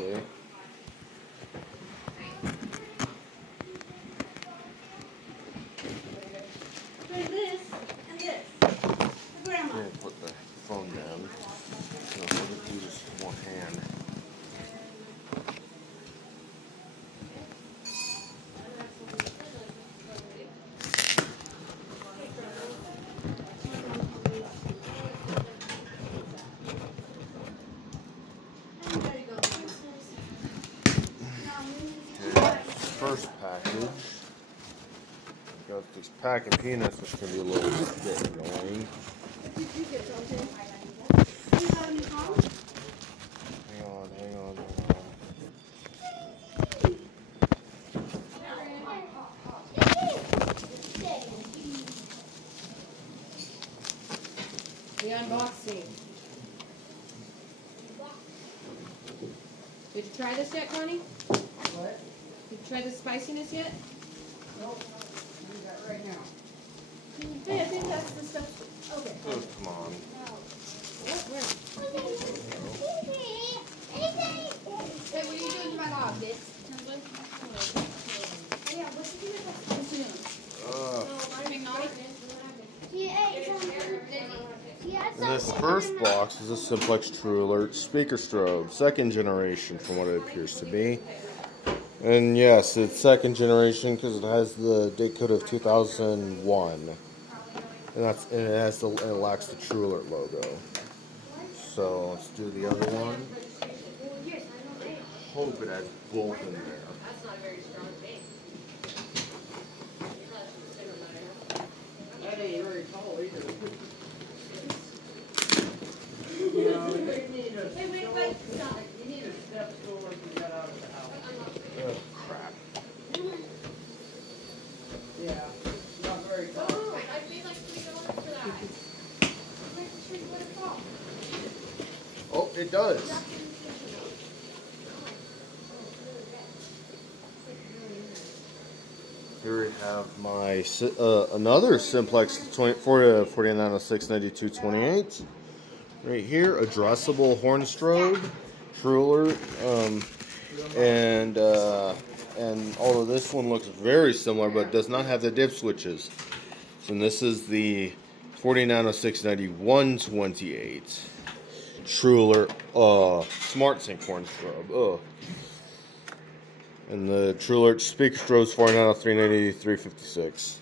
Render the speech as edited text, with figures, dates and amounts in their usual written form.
actually. Try this and this. Grandma. I'm going to put the phone down. So I'm going to do this with one hand. First package. Got these pack of peanuts, which can be a little bit annoying. Did you get something? Hang on. The unboxing. Did you try this yet, Connie? What? Did you try the spiciness yet? Nope. Do that right now. Hey, I think that's the stuff. Okay. Oh, come on. What? Where? Hey, what are you doing to my dog, bitch? Yeah, what's he doing with that spoon? And this first box is a Simplex TrueAlert speaker strobe, second generation from what it appears to be. And yes, it's second generation because it has the date code of 2001, and it lacks the TrueAlert logo. So let's do the other one. Hope it has both in there. That's not a very strong thing. That ain't very tall either. You know, you need a step stool if you got out of the house. Oh, crap. Yeah, not very tall. Oh, I paid like $3 for that. Oh, it does. Here we have my another Simplex 4906-9228. Right here, addressable horn strobe, TrueAlert, and although this one looks very similar, but does not have the dip switches. So this is the 4906-9128 TrueAlert Smart Sync horn strobe. And the TrueAlert speaker strobe is 4903-8356.